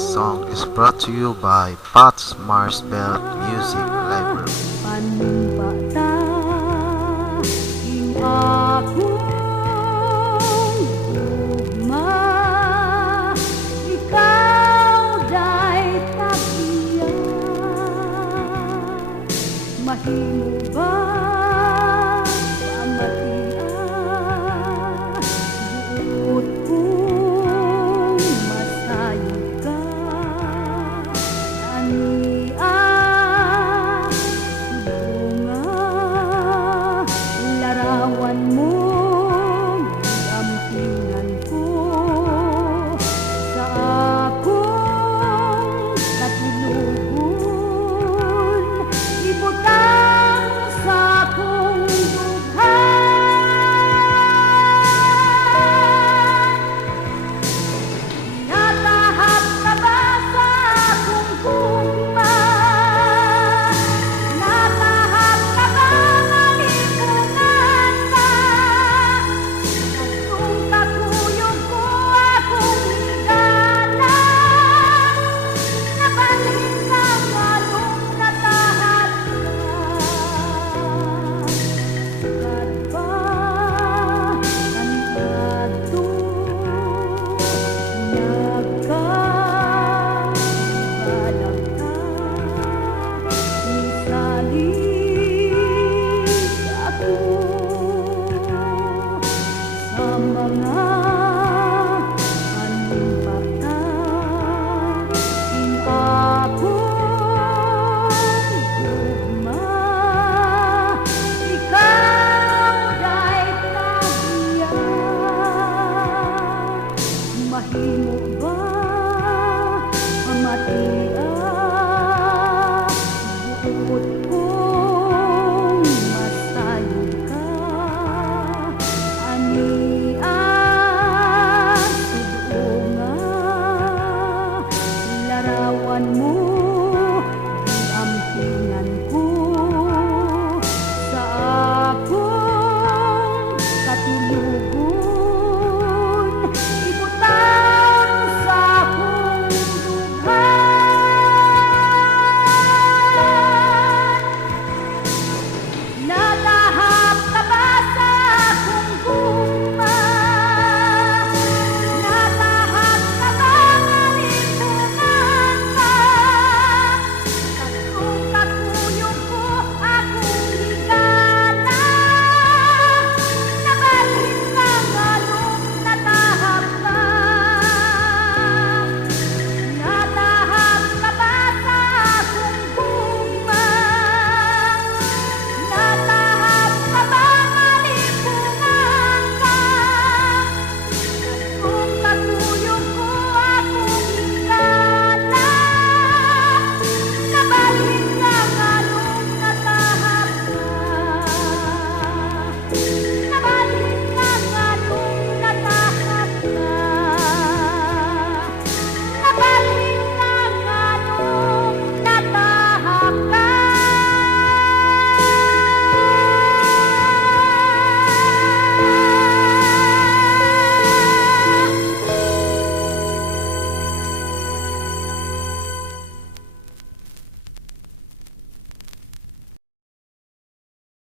This song is brought to you by Pat's Marsbelt Music Library. Panumbata ing akong ugma, ikaw day tagiya. Mahimo ba pamatian, buot kong masayo ka, ania larawan mo ampingan ko sa akong katulugon, ibutang sa akong dughan. Natahap na ba sa akong gugma? Natahap na ba malipungan ka? Kung kakuyog ko akong higala, nabalhin ka anong natahap ka. Kad ba ang ato nagkabalag ka, nisalig ako sa mga anumpata ing akong gugma, ikaw day tagiya. Mahimo ba pamatian, buot kong masayo ka, ania sudo nga larawan mo